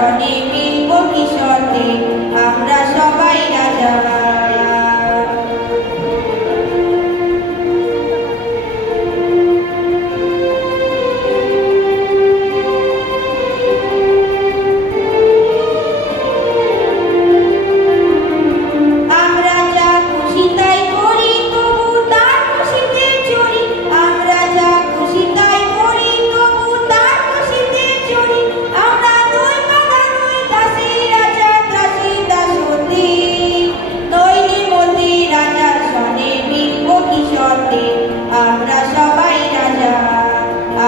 শনে মিলব কিশোরে আমরা সবাই রাজা। আমরা সবাই রাজা,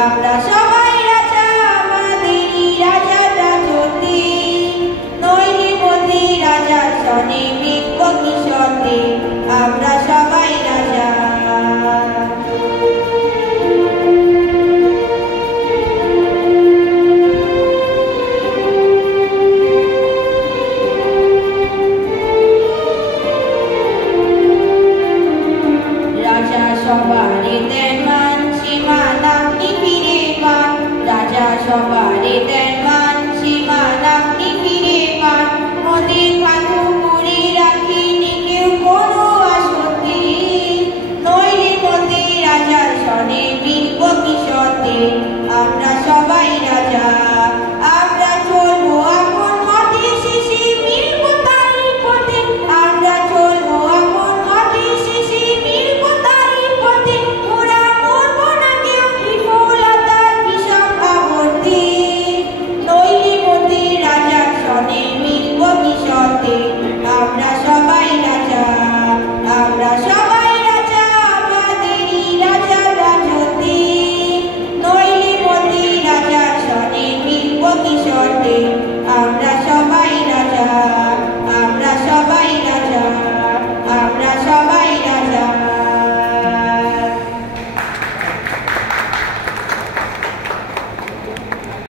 আমরা সবাই রাজা, আমাদেরই রাজা রাজতে নইলে বন্দি রাজা শনে মিলব কিশোরে আমরা সবাই রাজা। রাজা সবারে দেন মান, সীমা নাম ফিরে পান, রাজা সবাই